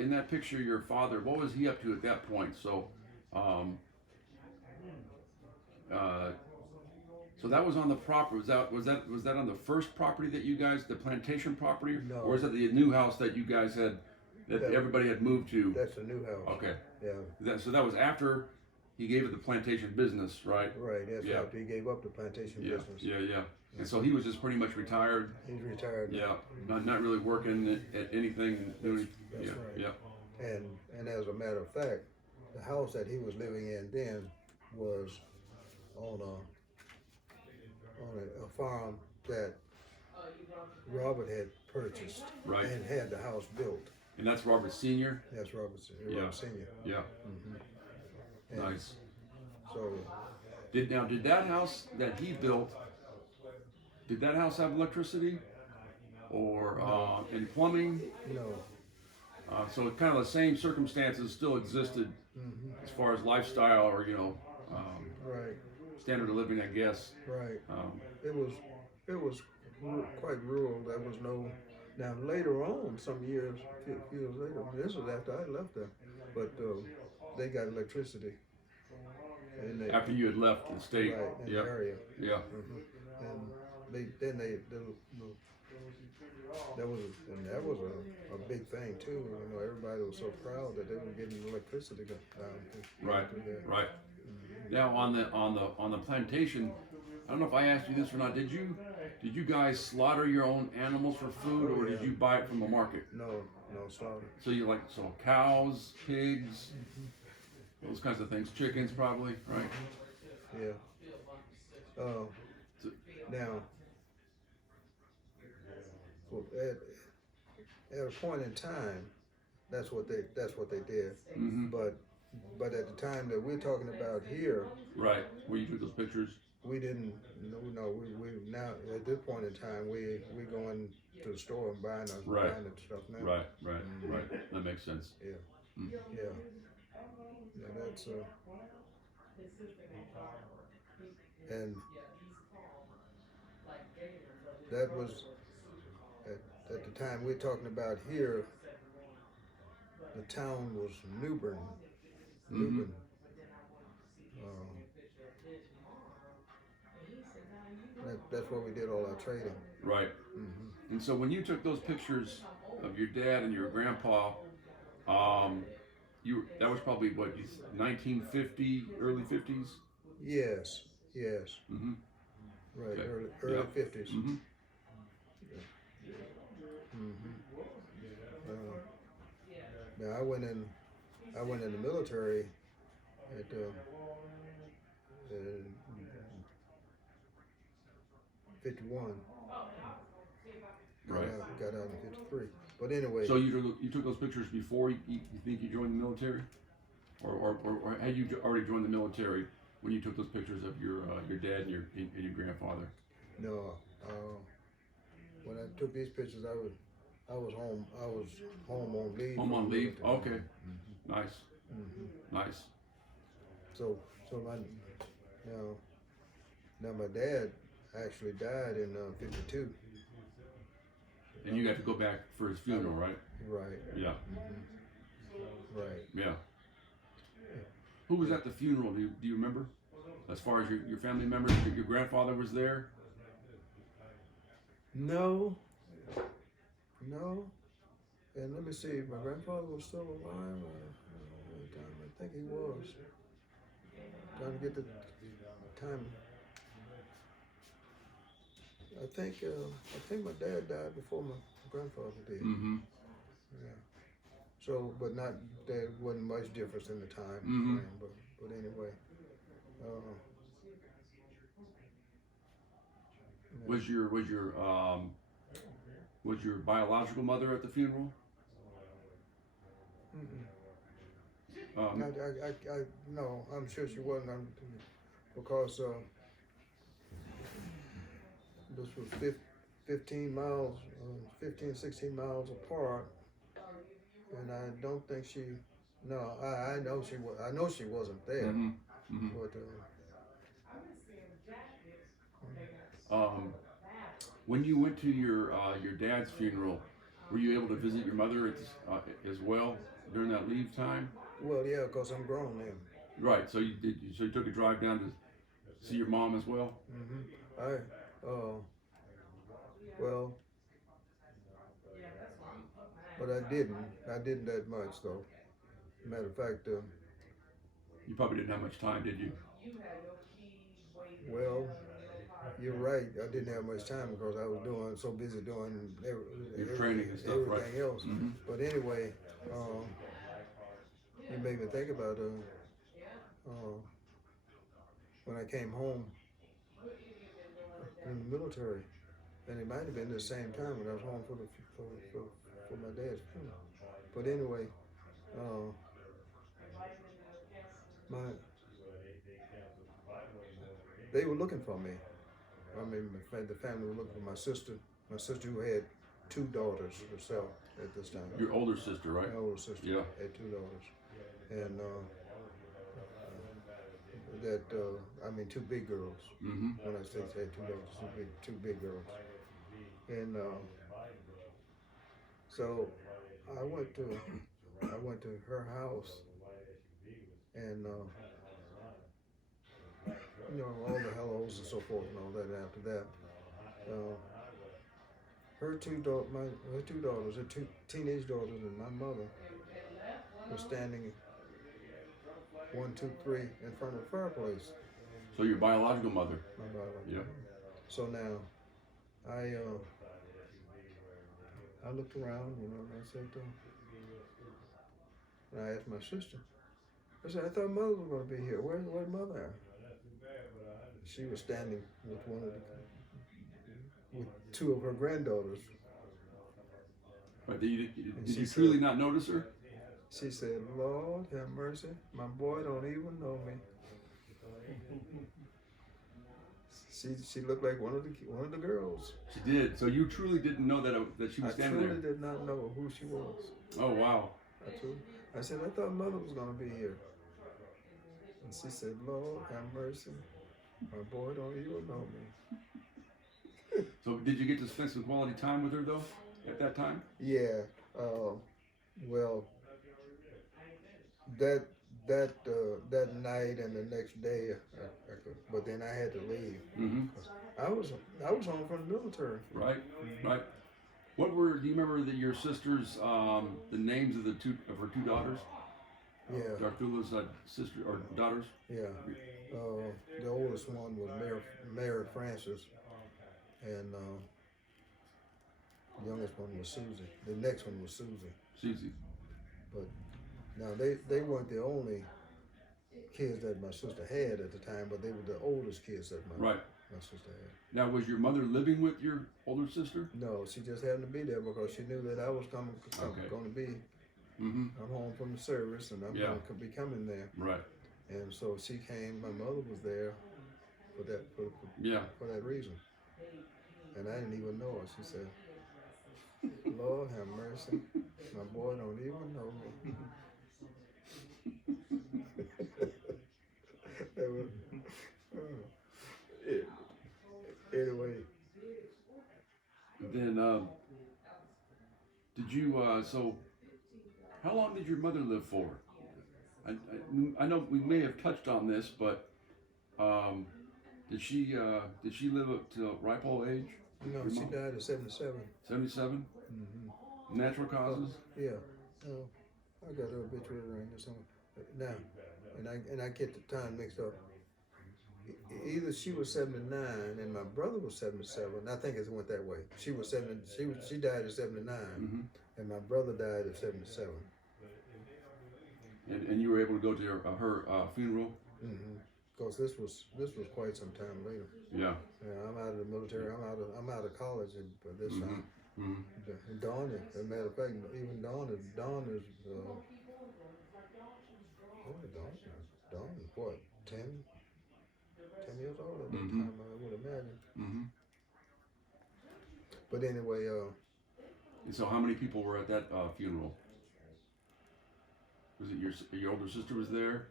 in that picture, your father, what was he up to at that point? So, um, uh, so that was on the property. Was that on the first property that you guys, the plantation property, No. or is it the new house that you guys had, that everybody had moved to? That's a new house. Okay. Yeah. So that was after he gave it the plantation business, right? Right. That's after he gave up the plantation business. Yeah. And so he was just pretty much retired. He's retired. Yeah. Not really working at anything. That's right. Yeah. And as a matter of fact, the house that he was living in then was on a farm that Robert had purchased and had the house built. And that's Robert Senior. That's Robert Senior. Yeah. And nice. So did that house that he built? Did that house have electricity, or and plumbing? No. So kind of the same circumstances still existed as far as lifestyle, or right. standard of living, I guess. Right. It was quite rural. There was no. Now later on, some years, a few years later, this was after I left there, but they got electricity. And after you had left the state, right, in the area. Yeah. And that was a big thing too. Everybody was so proud that they were getting electricity down there. Right. Now on the plantation, I don't know if I asked you this or not. Did you guys slaughter your own animals for food, or did you buy it from the market? No slaughter. So you cows, pigs, those kinds of things, chickens probably, right? Yeah. Now, well, at a point in time, that's what they did. But at the time that we're talking about here, right, where you took those pictures, we didn't. No, we now at this point in time we going to the store and buying the stuff now. Right. That makes sense. Yeah. Yeah. That's and that was at the time we're talking about here. The town was New Bern. That's where we did all our trading. Right. And so when you took those pictures of your dad and your grandpa, that was probably what, 1950, early 50s? Yes. Right, okay. early 50s. Now I went in the military at 51. Right. Got out in 53. But anyway. So you took those pictures before you think you joined the military, or had you already joined the military when you took those pictures of your dad and your grandfather? No. When I took these pictures, I was home. I was home on leave. Home on leave. Okay. Nice. Nice. So now my dad actually died in 52. And you got to go back for his funeral, right? Right. Yeah. Right. Yeah. Who was at the funeral? Do you remember? As far as your family members, your grandfather was there? No. And let me see, my grandfather was still alive. I think he was. Trying to get the time. I think my dad died before my grandfather did. Yeah. So, but not there wasn't much difference in the time frame. But anyway. Was your biological mother at the funeral? No, I'm sure she wasn't, because this was 15 miles, 16 miles apart, and I don't think she. No, I know she was. I know she wasn't there. But when you went to your dad's funeral, Were you able to visit your mother as well during that leave time? Well, yeah, cause I'm grown now. Right. So you did. So you took a drive down to see your mom as well. Well, but I didn't. I didn't that much though. Matter of fact, You probably didn't have much time, did you? well, you're right. I didn't have much time because I was so busy doing Your training and stuff, right? everything else. Mm-hmm. But anyway, you made me think about when I came home in the military, and it might have been the same time when I was home for my dad's funeral. But anyway, my they were looking for me. I mean, the family were looking for my sister. My sister who had 2 daughters herself at this time. Your older sister, right? My older sister Yeah. had 2 daughters, and I mean 2 big girls. Mm-hmm. When I say had 2 daughters, 2 big girls, and so I went to her house, and you know, all the hellos and so forth and all that. And after that, her 2 daughters, her 2 teenage daughters, and my mother were standing 1, 2, 3 in front of the fireplace. So your biological mother. My biological Yeah. mother. So now, I looked around, you know, and I said, and I asked my sister. I said, I thought Mother was going to be here. Where's Mother at? She was standing with with 2 of her granddaughters. But did you truly not notice her? She said, Lord have mercy, my boy don't even know me. She looked like one of the girls. She did. So you truly didn't know that she was standing there? I truly did not know who she was. Oh, wow. I said, I thought Mother was going to be here. And she said, Lord have mercy, my boy don't even know me. So did you get to spend some quality time with her, though, at that time? Yeah. Well, that night and the next day, but then I had to leave. Mm-hmm. I was home from the military. Right, right. Do you remember your sister's, the names of her 2 daughters? Yeah. Darthula's sister or daughters? Yeah. The oldest one was Mary Frances, and the youngest one was Susie. The next one was Susie. Susie. But now they weren't the only kids that my sister had at the time, but they were the oldest kids that my sister had. Now, was your mother living with your older sister? No, she just happened to be there because she knew that I was going to be. Mm-hmm. I'm home from the service, and I'm going to be coming there. Right. And so she came. My mother was there for that reason, and I didn't even know her. She said, "Lord have mercy, my boy don't even know me." Anyway. Then, did you? So, how long did your mother live for? I know we may have touched on this, but did she live up to ripe old age? No, she died at 77. 77? Mm-hmm. Natural causes? Yeah. I got her obituary right here somewhere. Now, and I get the time mixed up. Either she was 79 and my brother was 77. I think it went that way. She was 70. She died at 79, mm-hmm. and my brother died at 77. And you were able to go to her funeral? Mm-hmm. Because this was quite some time later. Yeah. Yeah, I'm out of the military. I'm out of college by this mm-hmm. time. Mm-hmm. And Dawn, as a matter of fact, even Dawn is what, 10 years old at that mm-hmm. time, I would imagine. Mm-hmm. But anyway, so how many people were at that funeral? Was it your older sister was there?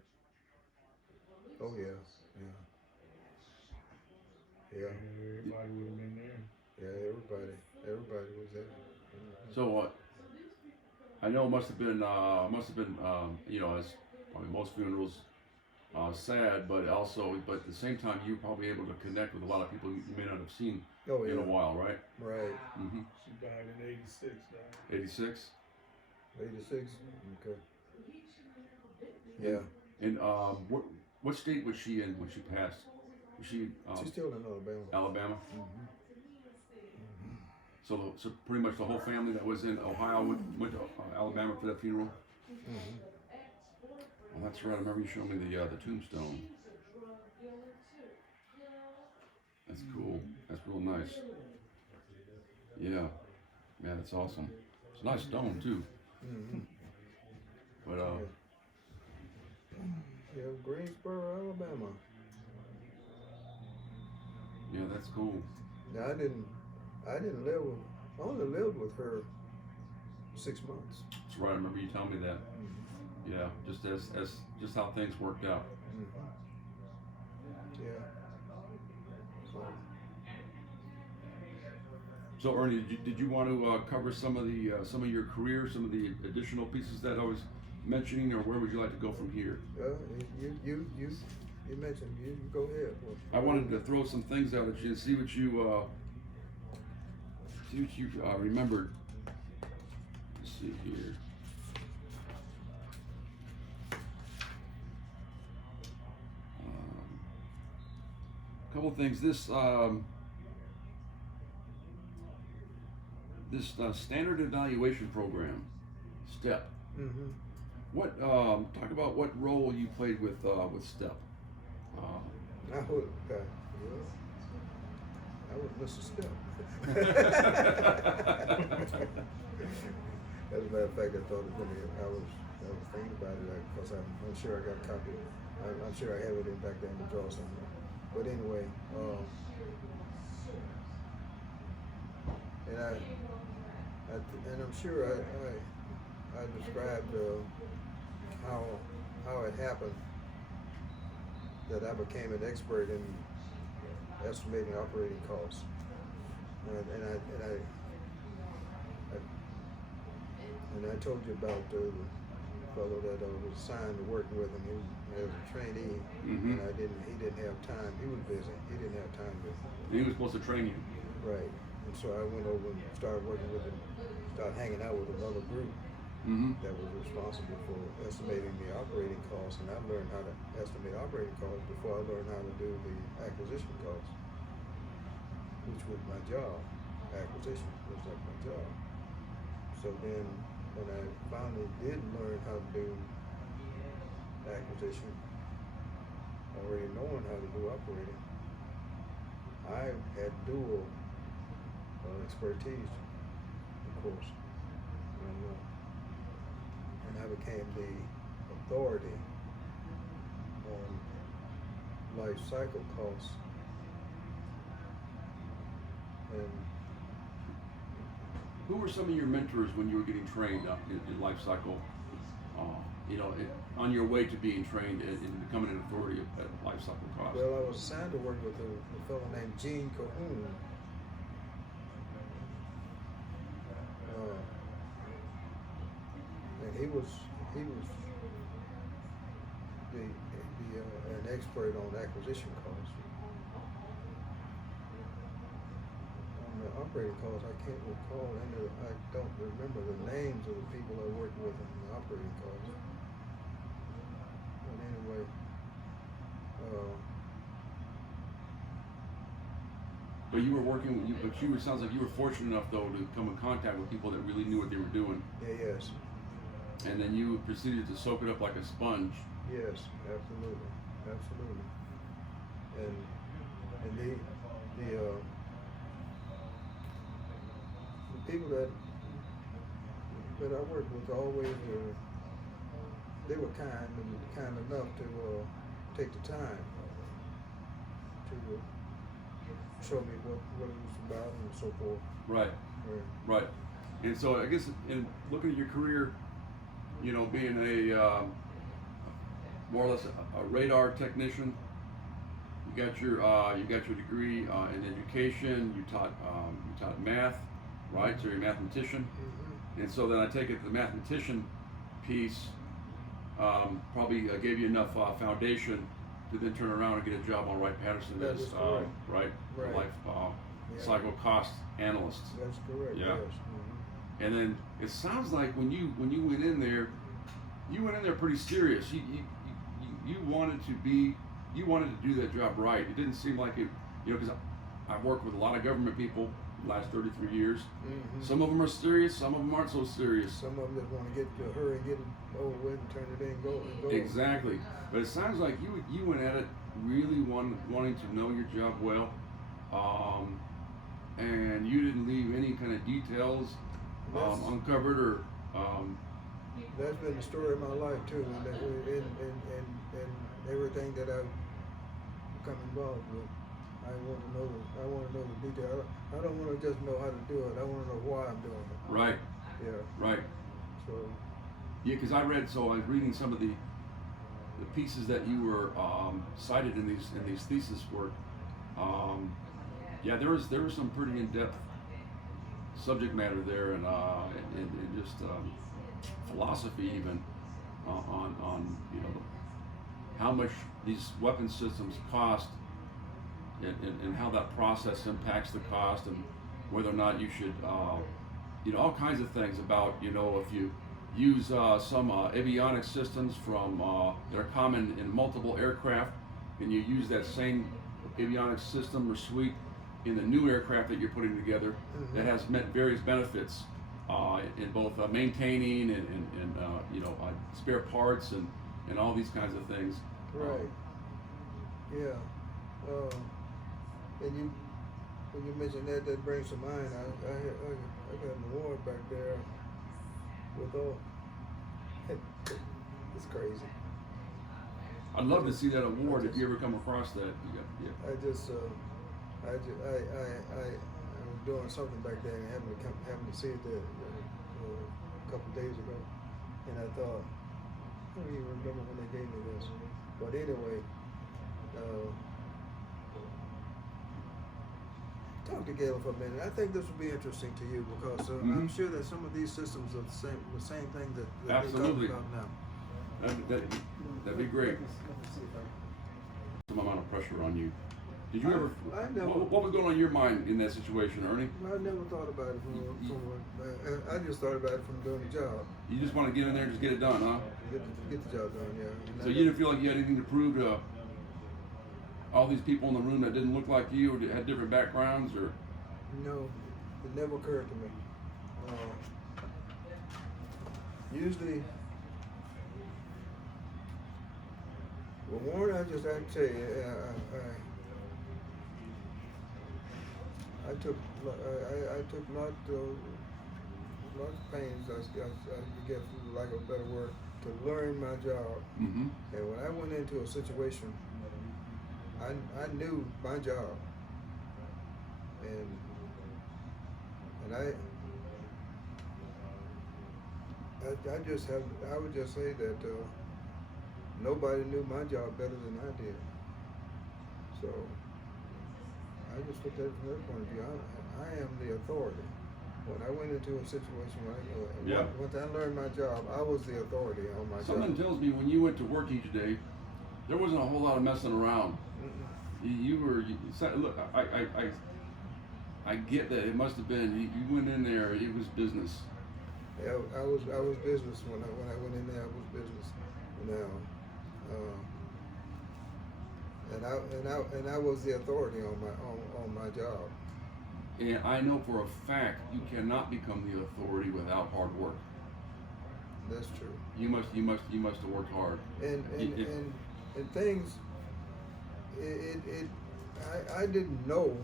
Oh yeah. Everybody would have been there. Yeah, everybody was there. Mm-hmm. So I know it must have been you know, as probably most funerals, sad, but also, but at the same time, you were probably able to connect with a lot of people you may not have seen Oh yeah. in a while, right? Right. Mm-hmm. She died in '86. 86. 86. Okay. Yeah. And what state was she in when she passed? Was she She's still in Alabama. Alabama? Mm-hmm. So pretty much the whole family that was in Ohio went to Alabama for that funeral. Mm-hmm. Well, that's right. I remember you showing me the tombstone. That's cool. That's real nice. Yeah, yeah, that's awesome. It's a nice stone too. Mm-hmm. But yeah, Greensboro, Alabama. yeah, that's cool. Now I didn't live with. I only lived with her 6 months. That's right. I remember you telling me that. Mm-hmm. Yeah, just as just how things worked out. Mm-hmm. Yeah. So Ernie, did you want to cover some of your career, some of the additional pieces that I was mentioning, or where would you like to go from here? You mentioned you go ahead. I wanted to throw some things out at you and see what you remembered. Let's see here. A couple things. This standard evaluation program, STEP. Mm-hmm. What talk about what role you played with STEP? I would. I would miss a step. As a matter of fact, I thought it really. I was thinking about it because I'm sure I got a copy. I'm sure I have it in back there in the drawer somewhere. But anyway, and I'm sure I described how it happened that I became an expert in estimating operating costs, and I told you about the fellow that I was assigned to working with him. He was a trainee, Mm-hmm. and he didn't have time. He was busy. He didn't have time to. He was supposed to train you. Right. And so I went over and started working with him, started hanging out with another group Mm-hmm. that was responsible for estimating the operating costs, and I learned how to estimate operating costs before I learned how to do the acquisition costs, which was my job. Acquisition was like my job. So then when I finally did learn how to do acquisition, already knowing how to do operating, I had dual expertise, of course. And I became the authority on life cycle costs. And Who were some of your mentors when you were getting trained in life cycle? On your way to being trained in becoming an authority at life cycle costs. well, I was assigned to work with a fellow named Gene Cahoon. And he was an expert on acquisition costs. On the operating costs, I can't recall I don't remember the names of the people I worked with on the operating costs. But anyway, But you were working. It sounds like you were fortunate enough though to come in contact with people that really knew what they were doing. yes, And then you proceeded to soak it up like a sponge. yes, absolutely. And the people that I worked with always they were kind enough to take the time to show me what it was about and so forth. Right. Right. And so I guess in looking at your career, being a more or less a radar technician, you got your degree in education. You taught math. right? So you're a mathematician. And so then I take it the mathematician piece probably gave you enough foundation to then turn around and get a job on Wright-Patterson That as is correct. right, Right. life Yeah. cycle cost analyst. That's correct. Yeah. Yes. And then it sounds like when you went in there, you went in there pretty serious. You wanted to do that job right. It didn't seem like it, because I've worked with a lot of government people the last 33 years. Some of them are serious, some of them aren't so serious. Some of them just want to get to hurry and get it over with and turn it in and go. Exactly. But it sounds like you went at it really wanting to know your job well, and you didn't leave any kind of details uncovered or. That's been the story of my life too, and everything that I've become involved with. I want to know the detail. I don't want to just know how to do it. I want to know why I'm doing it. Right. Yeah. Right. So. Yeah, because I was reading some of the pieces that you were cited in these thesis work. Yeah, there was some pretty in-depth subject matter there, and just philosophy even on how much these weapon systems cost, and how that process impacts the cost, and whether or not you should all kinds of things about if you use some avionics systems from that are common in multiple aircraft, and you use that same avionics system or suite in the new aircraft that you're putting together, that has various benefits in both maintaining and spare parts and all these kinds of things. Right. Yeah. And when you mention that brings to mind, I got an award back there with all. It's crazy. I'd love to see that award if you ever come across that. I was doing something back there and happened to see it there a couple of days ago, and I thought, I don't even remember when they gave me this, but anyway, talk to Galen for a minute. I think this will be interesting to you because I'm sure that some of these systems are the same thing that they're talking about now. That'd be great. Some amount of pressure on you. Did you ever? What was going on in your mind in that situation, Ernie? I never thought about it I just thought about it from doing the job. You just want to get in there and just get it done, huh? Get the job done, yeah. And so you didn't feel like you had anything to prove to all these people in the room that didn't look like you or had different backgrounds, or? No, it never occurred to me. Usually, well, Warren, I tell you, I took lot of pains, I guess, for lack of a better word, to learn my job. And when I went into a situation, I knew my job, and I would just say that nobody knew my job better than I did. So I just looked at it from that point of view. I am the authority. When I went into a situation once I learned my job, I was the authority on my job. Something tells me when you went to work each day, there wasn't a whole lot of messing around. Look, I get that it must have been, you went in there, it was business. Yeah, I was business when I went in there. I was business. And I was the authority on my job. And I know for a fact you cannot become the authority without hard work. That's true. You must have worked hard. And things. I didn't know.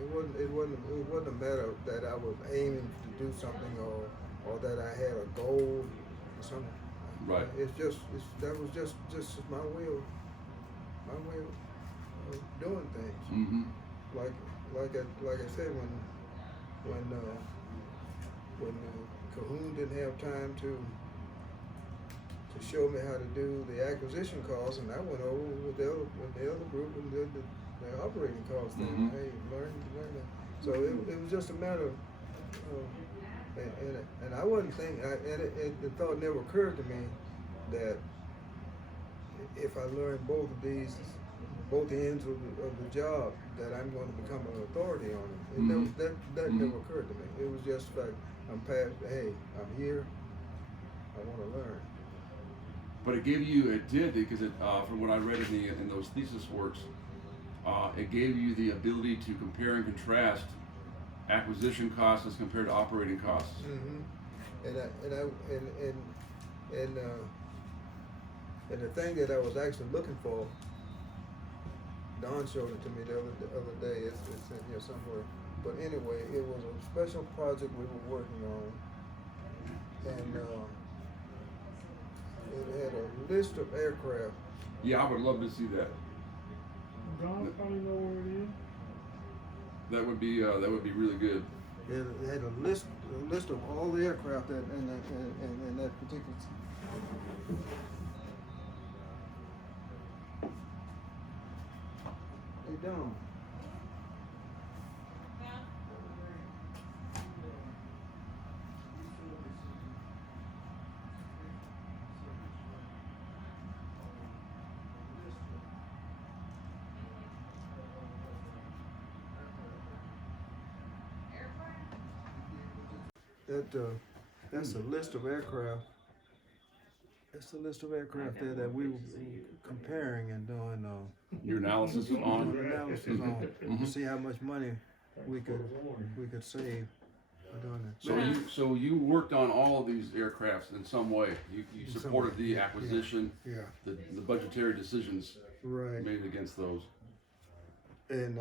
It wasn't a matter that I was aiming to do something or that I had a goal or something. Right. That was just my way of doing things. Like I said, when Cahoon didn't have time to show me how to do the acquisition costs, and I went over with the other group and did the operating costs thing. Hey, learn that. So it was just a matter And I wasn't thinking, the thought never occurred to me that if I learn both ends of the job, that I'm going to become an authority on it. That never occurred to me. It was just like hey, I'm here, I want to learn. But it did, because from what I read in those thesis works, it gave you the ability to compare and contrast acquisition costs as compared to operating costs. And the thing that I was actually looking for, Don showed it to me the other day. It's in here somewhere. But anyway, it was a special project we were working on, and it had a list of aircraft. Yeah, I would love to see that. Don probably know where it is. That would be really good. It had a list of all the aircraft that in that particular. Hey, Don. That's a list of aircraft. That's the list of aircraft there that we were comparing and doing Your analysis on. to see how much money we could save by doing that. So you worked on all of these aircrafts in some way. You supported the acquisition, Yeah. the budgetary decisions Right. made against those. And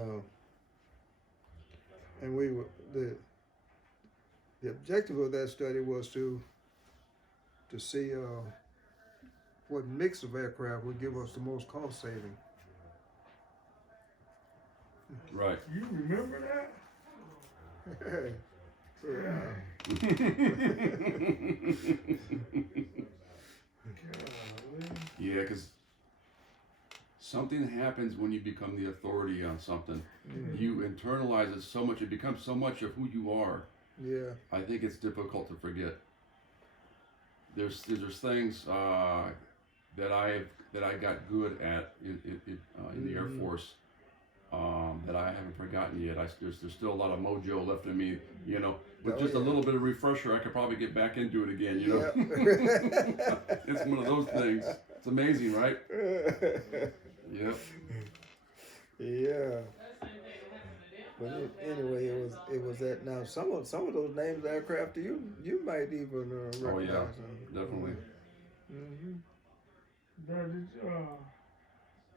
we were the objective of that study was to see what mix of aircraft would give us the most cost saving. Right. You remember that? Yeah. Yeah, because something happens when you become the authority on something. You internalize it so much; it becomes so much of who you are. Yeah. I think it's difficult to forget. There's things that I got good at in the Air Force that I haven't forgotten yet. There's still a lot of mojo left in me, you know. With just a little bit of refresher, I could probably get back into it again, you know. It's one of those things. It's amazing, right? Yep. Yeah. But anyway, it was that. Now some of those names of aircraft you might even recognize. Oh yeah, them. definitely. Dad,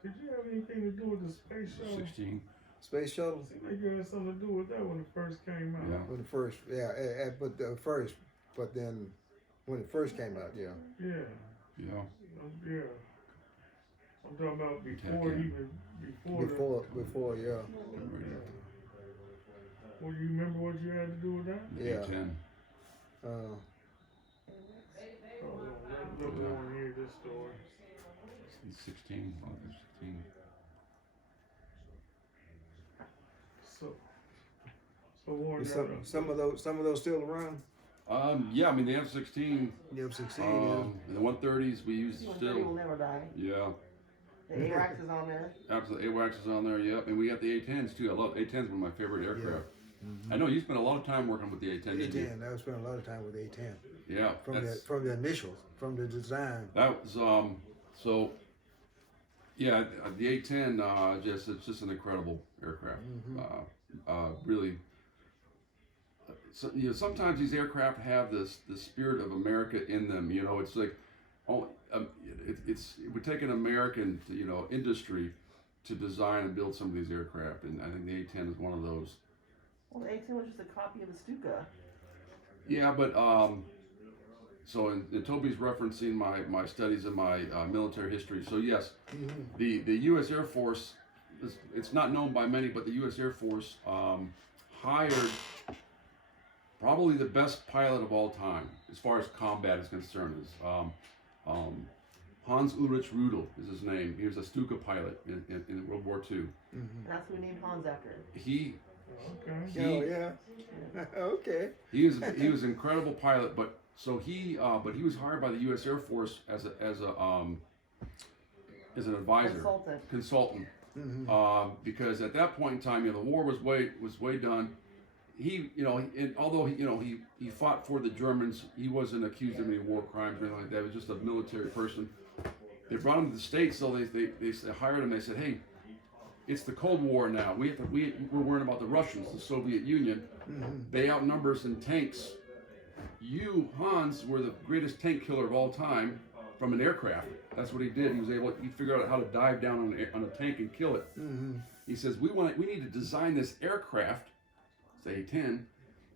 did you have anything to do with the space shuttle? 16. Space shuttle. Seemed like you had something to do with that when it first came out. Yeah. When the first, but then when it first came out, yeah. Yeah. Yeah. Yeah. I'm talking about Before, yeah. Well, you remember what you had to do with that? Yeah. 10. Look, I want to hear this story. 16. 16. So Warren, Some of those still around. Yeah, I mean the F-16. The F-16. And the 130s we use The still. 130 will never die. Yeah. The AWACS is on there. Absolutely. AWACS is on there. Yep. And we got the A-10s too. I love A-10s. One of my favorite aircraft. I know you spent a lot of time working with the A-10. didn't you? A-10. I spent a lot of time with A-10. Yeah. From the initials, from the design. That was so. Yeah, the A-10. It's just an incredible aircraft. Really. So, you know, sometimes these aircraft have the spirit of America in them. You know, it's like, it would take an American, industry to design and build some of these aircraft, and I think the A-10 is one of those. Well, the A-10 was just a copy of the Stuka. Yeah, but so and Toby's referencing my studies in my military history. So yes, the U.S. Air Force, it's not known by many, but the U.S. Air Force hired probably the best pilot of all time as far as combat is concerned. Hans Ulrich Rudel is his name. He was a Stuka pilot in World War II. And that's who we named Hans after. He Okay. Oh yeah. Okay. He was an incredible pilot, but he was hired by the U.S. Air Force as an advisor, consultant. Because at that point in time, the war was way done. He, although he fought for the Germans, he wasn't accused of any war crimes or anything like that. He was just a military person. They brought him to the States, so they hired him. They said, "Hey, it's the Cold War now. We're worrying about the Russians, the Soviet Union. They outnumber us in tanks. You, Hans, were the greatest tank killer of all time from an aircraft." That's what he did. He figured out how to dive down on a tank and kill it. He says, we need to design this aircraft, say A-10.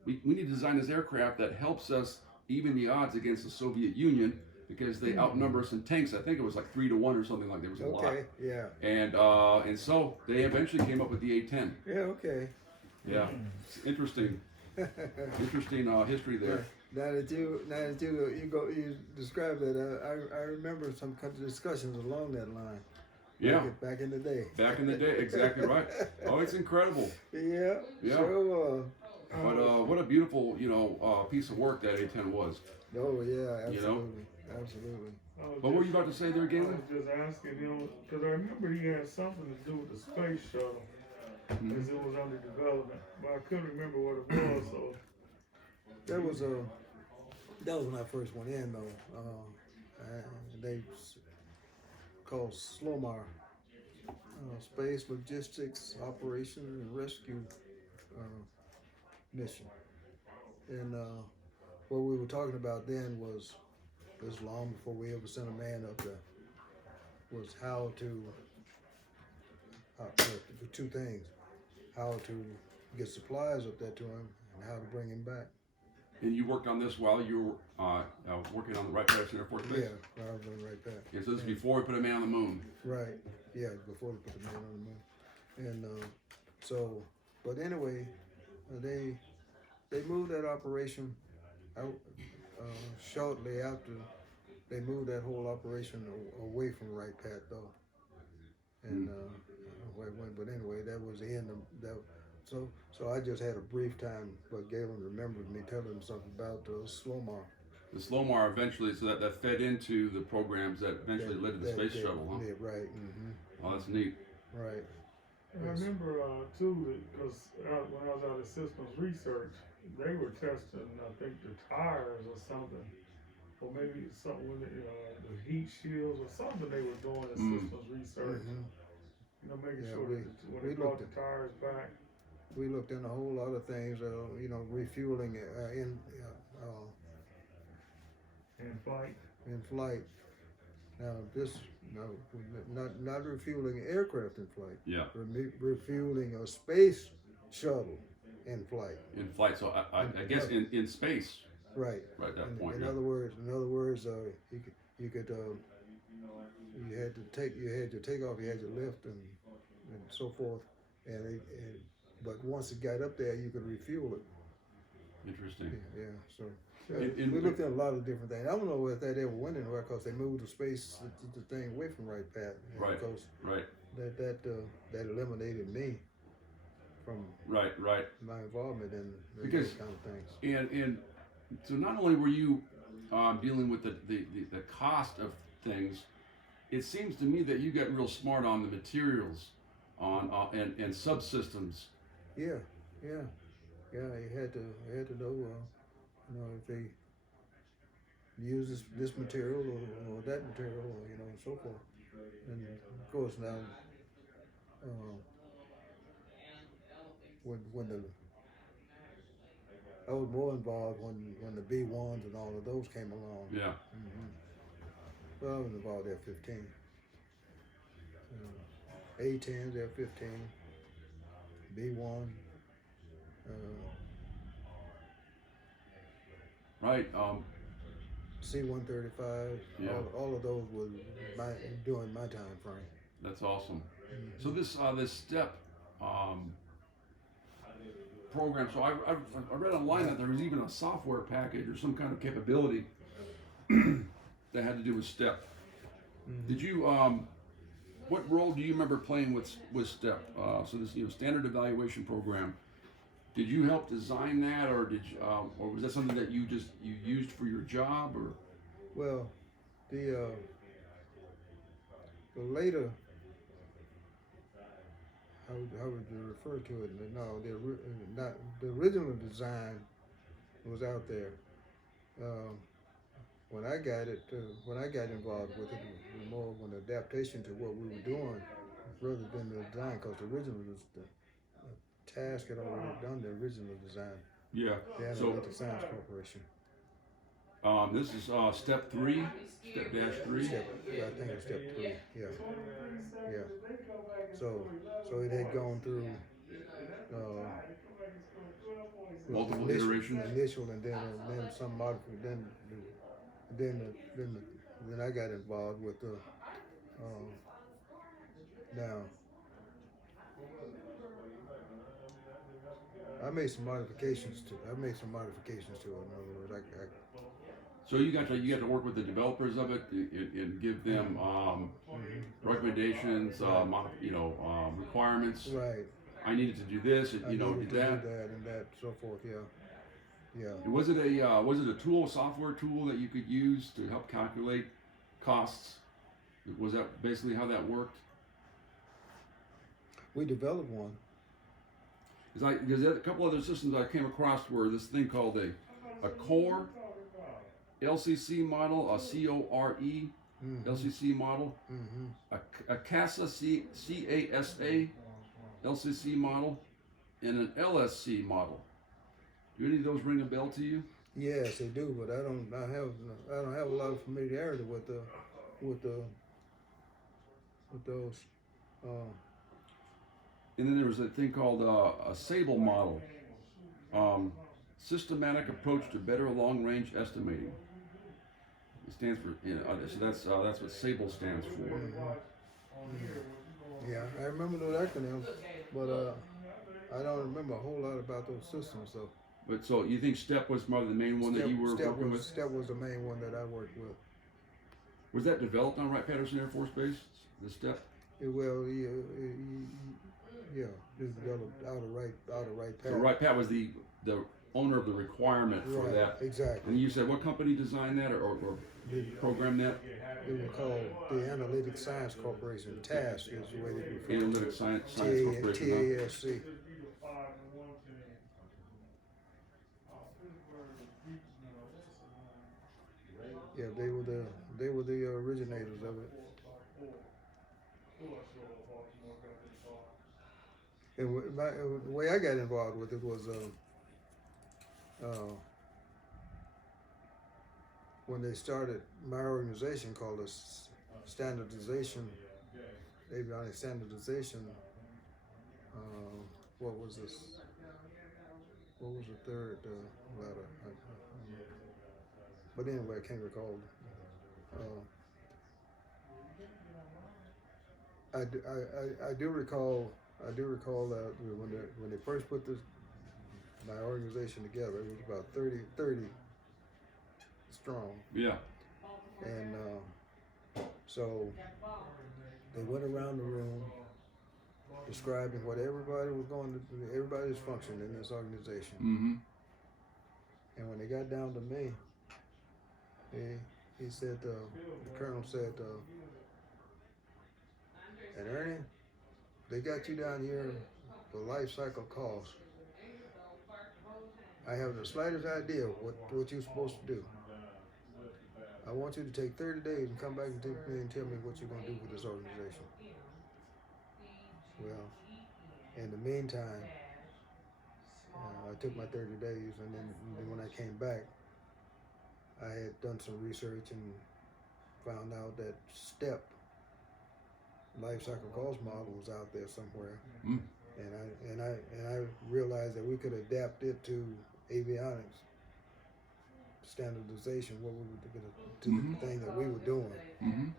We need to design this aircraft that helps us even the odds against the Soviet Union because they outnumber us in tanks. I think it was like 3-1 or something like that. It was a lot. Okay. Yeah. And so they eventually came up with the A-10. Yeah. Okay. Yeah. It's interesting. Interesting history there. Now that you described that, I remember some kind of discussions along that line. Yeah. Back in the day. Back in the day, exactly right. Oh, it's incredible. Yeah. Yeah. Sure. But what a beautiful, piece of work that A-10 was. Oh yeah, absolutely, absolutely. What were you about to say there, I Galen? was just asking him, because I remember he had something to do with the space shuttle, because it was under development, but I couldn't remember what it was, so. That was when I first went in though. They called SLOMAR, Space Logistics Operation and Rescue Mission, and what we were talking about then was long before we ever sent a man up there. Was how to two things: how to get supplies up there to him, and how to bring him back. And you worked on this while you were working on the Wright-Patterson Air Force Base? Yeah, I was doing right back. Yeah, so this is before we put a man on the moon. Right. Yeah, before they put the man on the moon. And but anyway, they moved that operation out shortly after. They moved that whole operation away from Wright Pat though. And where it went, but anyway, that was the end of that. So I just had a brief time, but Galen remembered me telling him something about SLOMAR. The SLOMAR eventually, so that fed into the programs that eventually led to the space shuttle, huh? Yeah, right. Oh, that's neat. Right. And I remember too, because when I was out at Systems Research, they were testing, I think, the tires or something, or maybe something with the heat shields or something they were doing at Systems Research. Making sure that when they brought the tires back. We looked in a whole lot of things, refueling in flight. In flight. Now not refueling aircraft in flight. Yeah. Refueling a space shuttle in flight. In flight, so I guess in space. Right. Right at that point. In other words, you had to take off, you had your lift and so forth, but once it got up there, you could refuel it. Interesting. Yeah. So we looked at a lot of different things. I don't know if that ever went anywhere because they moved the space the thing away from Wright Pat. Right. Because that eliminated me from right my involvement in because those kind of things. And so not only were you dealing with the cost of things, it seems to me that you got real smart on the materials and subsystems. Yeah. You had to know, if they use this material or that material, and so forth. And of course now, I was more involved when the B1s and all of those came along. Yeah. Well, I was involved at 15. A-10s, F-15, B-1. Right. C-135. Yeah. All of those were during my time frame. That's awesome. So this STEP program. So I read online that there was even a software package or some kind of capability that had to do with STEP. Did you? What role do you remember playing with STEP? So this standard evaluation program. Did you help design that, or or was that something that you used for your job, or? Well, the later, how would you refer to it? No, not the original design was out there. Um, when I got it, when I got involved with it, it was more of an adaptation to what we were doing rather than the design, because the original was the task had already done the original design. Yeah. The So Analytic Science Corporation. this is step 3, step dash 3. I think it's step 3. Yeah. Yeah. So it had gone through Multiple iterations. initial, and then some modification. Then I got involved with the now. I made some modifications to it. In other words, So you got to work with the developers of it and give them recommendations, requirements. right. I needed to do this, and I did needed to that. do that and that, so forth. Yeah. Yeah. And was it a tool, software tool that you could use to help calculate costs? Was that basically how that worked? We developed one. There's a couple other systems I came across where this thing called a core LCC model, a CORE LCC model, a CASA CASA LCC model, and an LSC model. Do any of those ring a bell to you? Yes, they do, but I don't have a lot of familiarity with those. And then there was a thing called a SABLE model, systematic approach to better long-range estimating. It stands for, so that's what SABLE stands for. Yeah, I remember those acronyms, but I don't remember a whole lot about those systems. So. But so you think STEP was probably the main one that you were working with? STEP was the main one that I worked with. Was that developed on Wright-Patterson Air Force Base? The STEP? Yeah, it developed out of Wright-Patterson. So Wright-Pat was the owner of the requirement for that. Exactly. And you said what company designed that or programmed that? It was called the Analytic Science Corporation. TASC is the way they refer to it. Analytic Science Corporation. TASC. Yeah, they were the originators of it. And the way I got involved with it was when they started my organization called the Standardization, Avionics Standardization. What was this? What was the third letter? But anyway, I can't recall. I do recall that when they first put my organization together, it was about 30 strong. Yeah. And so they went around the room describing what everybody was going to do, everybody's function in this organization. Mm-hmm. And when they got down to me, he said, the colonel said, and Ernie, they got you down here for life cycle costs. I have the slightest idea what you're supposed to do. I want you to take 30 days and come back and tell me what you're going to do with this organization. Well, in the meantime, I took my 30 days, and then when I came back, I had done some research and found out that STEP, life cycle cost model, was out there somewhere. Mm. And I realized that we could adapt it to avionics standardization, what we were going to do, the thing that we were doing. Mm-hmm.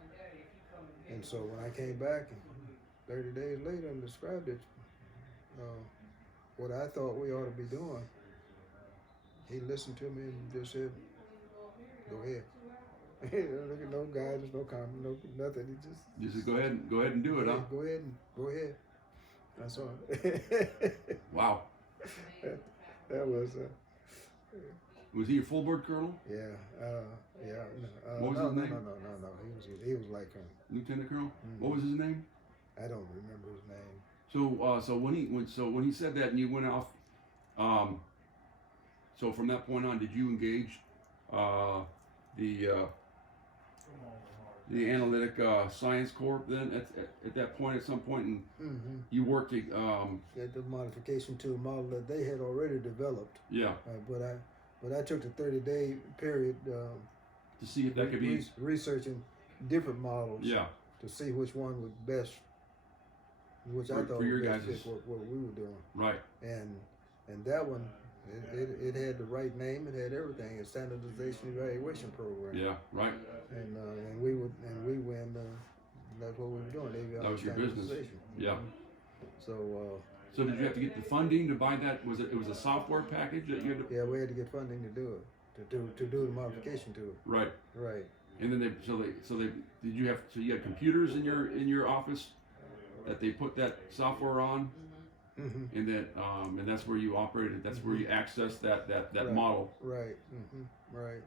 And so when I came back 30 days later and described it, what I thought we ought to be doing, he listened to me and just said, "Go ahead." No guidance, no comment, no nothing. He just go ahead and do it, huh? Go ahead. That's all. Wow. That was Was he a full board colonel? yeah, yeah. What was no, his no, name? no. He was like Lieutenant colonel. Mhm. What was his name? I don't remember his name. So when he said that and you went off, so from that point on, did you engage the analytic science corps then at that point at some point, and Mm-hmm. you worked That the modification to a model that they had already developed. yeah, But I took the 30-day period to see if that could be researching different models. yeah, To see which one would best, which I For thought your would best guys' fit what we were doing. right, And that one, it had the right name. It had everything. It's standardization evaluation program. yeah, right. And we went. That's what we were doing. Avionics That was your business. standardization. Yeah. So So did you have to get the funding to buy that? It was a software package that you had to, yeah, we had to get funding to do it, to do the modification to it. right? Right. And then you had computers in your office that they put that software on, Mm-hmm. and that's where you operated. That's where you accessed that Right. model. Right. Right.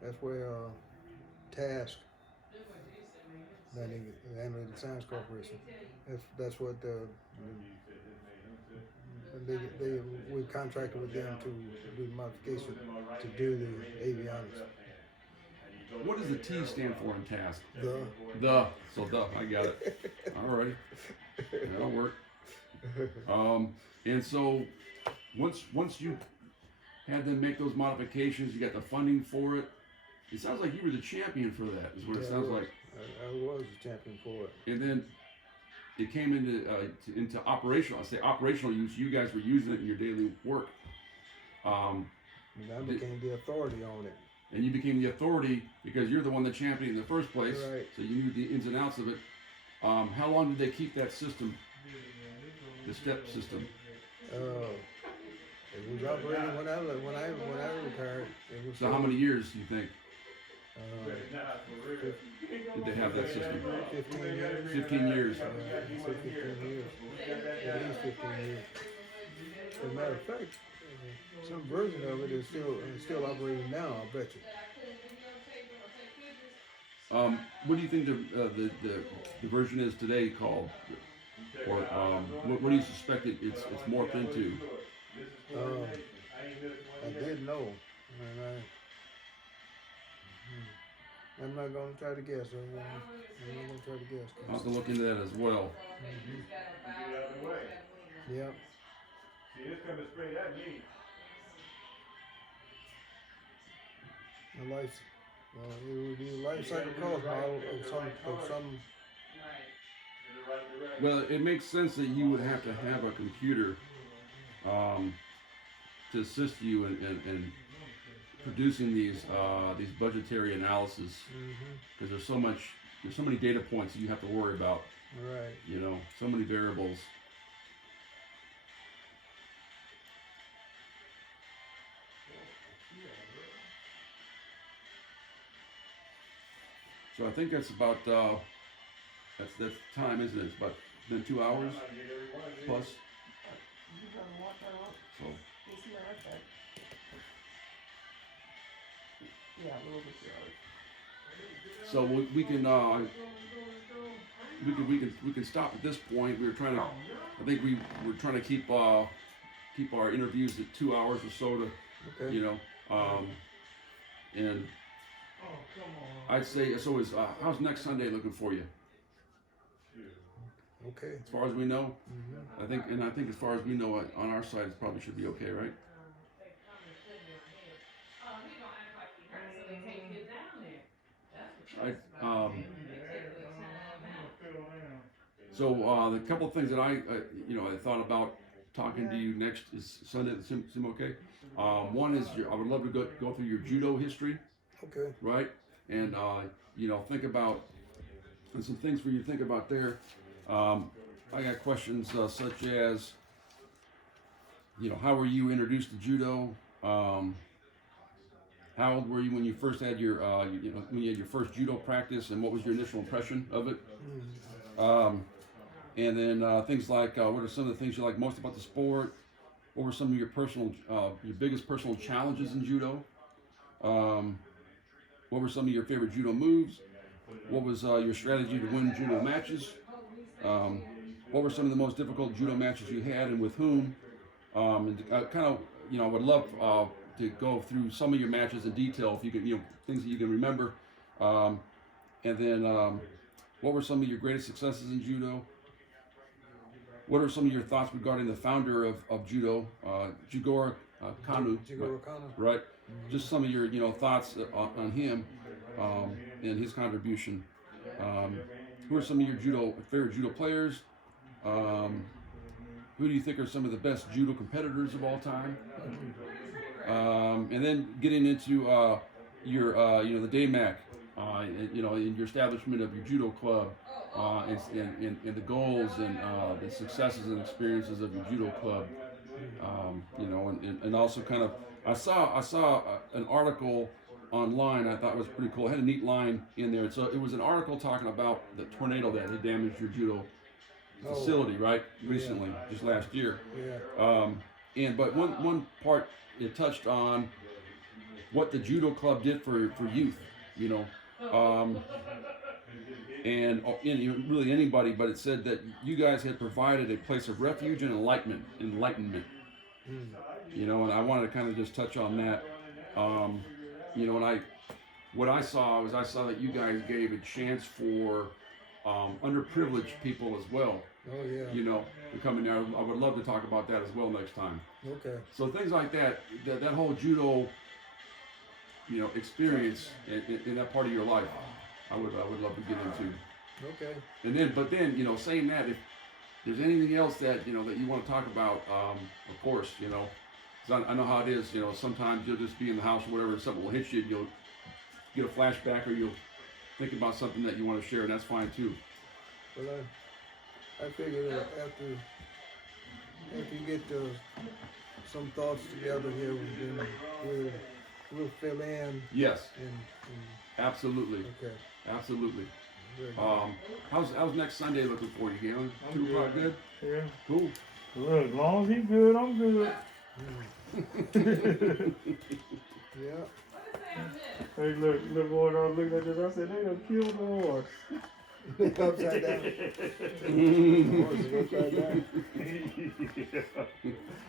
That's where Task, the Analytic Science Corporation. That's what we contracted with them to do the modification to do the avionics. What does the T stand for in task? The I got it. Alrighty, that'll work. And so once you had them make those modifications, you got the funding for it. It sounds like you were the champion for that. Is what it sounds like. I was the champion for it. And then it came into operational. I say operational use. You guys were using it in your daily work. And I became the authority on it. And you became the authority because you're the one that championed it in the first place. Right. So you knew the ins and outs of it. How long did they keep that system? The step system. It was operating when I retired. It was So how many years do you think 15 did they have that system? years. 15 years. 15 years. At least 15 years. As a matter of fact, some version of it is still operating now. I bet you. What do you think the version is today called? Or what do you suspect it's morphed into? I did know, and I'm not gonna try to guess. I'm not gonna try to guess. I'll have to look into that as well. Yeah. The life, it would be a life cycle cost model of some. Well, it makes sense that you would have to have a computer to assist you in producing these budgetary analyses, because there's so many data points that you have to worry about. Right. You know, so many variables. So I think that's about that's time, isn't it? It's about been 2 hours plus. So Yeah, a little bit. so we can stop at this point. We were trying to. I think we were trying to keep our interviews at 2 hours or so to Okay. you know and I'd say so. How's next Sunday looking for you? Okay. As far as we know, I think as far as we know on our side, it probably should be okay, right? So the couple of things that I thought about talking to you next is Sunday. Seem okay? One is I would love to go through your judo history, Okay. right? And think about and some things for you to think about there. I got questions such as, how were you introduced to judo? How old were you when you first had your, when you had your first judo practice, and what was your initial impression of it? And then things like, what are some of the things you like most about the sport? what were some of your biggest personal challenges in judo? What were some of your favorite judo moves? What was your strategy to win judo matches? What were some of the most difficult judo matches you had, and with whom? And kind of, I would love to go through some of your matches in detail, if you can, things that you can remember. And then, what were some of your greatest successes in judo? What are some of your thoughts regarding the founder of judo, Jigoro Kano? Jigoro Kano. Right. Just some of your, thoughts on him and his contribution. Who are some of your favorite judo players? Who do you think are some of the best judo competitors of all time? And then getting into your, the DAMAC, in your establishment of your judo club, and the goals and the successes and experiences of your judo club. And also kind of, I saw an article online I thought was pretty cool. It had a neat line in there. So it was an article talking about the tornado that had damaged your judo facility, right? Recently, just last year. Yeah. But one part, it touched on what the judo club did for youth, and really anybody. But it said that you guys had provided a place of refuge and enlightenment. And I wanted to kind of just touch on that. And what I saw that you guys gave a chance for underprivileged people as well. Oh yeah. To come in there. I would love to talk about that as well next time. Okay. So things like that whole judo, experience in that part of your life, I would love to get into. Okay. And then, saying that, if there's anything else that you want to talk about, of course, 'cause I know how it is. Sometimes you'll just be in the house or whatever, and something will hit you, and you'll get a flashback, or you'll think about something that you want to share, and that's fine too. Well, I figure that after you get some thoughts together here, then we'll fill in. Yes. And Absolutely. okay. Absolutely. Very good. How's next Sunday looking for you, Galen? I'm 2 o'clock good? Yeah. Cool. Look, as long as he's good, I'm good. Yeah. Hey, look, boy, I was looking at this. I said, they done killed the horse. Upside down. Horse is upside down. Yeah.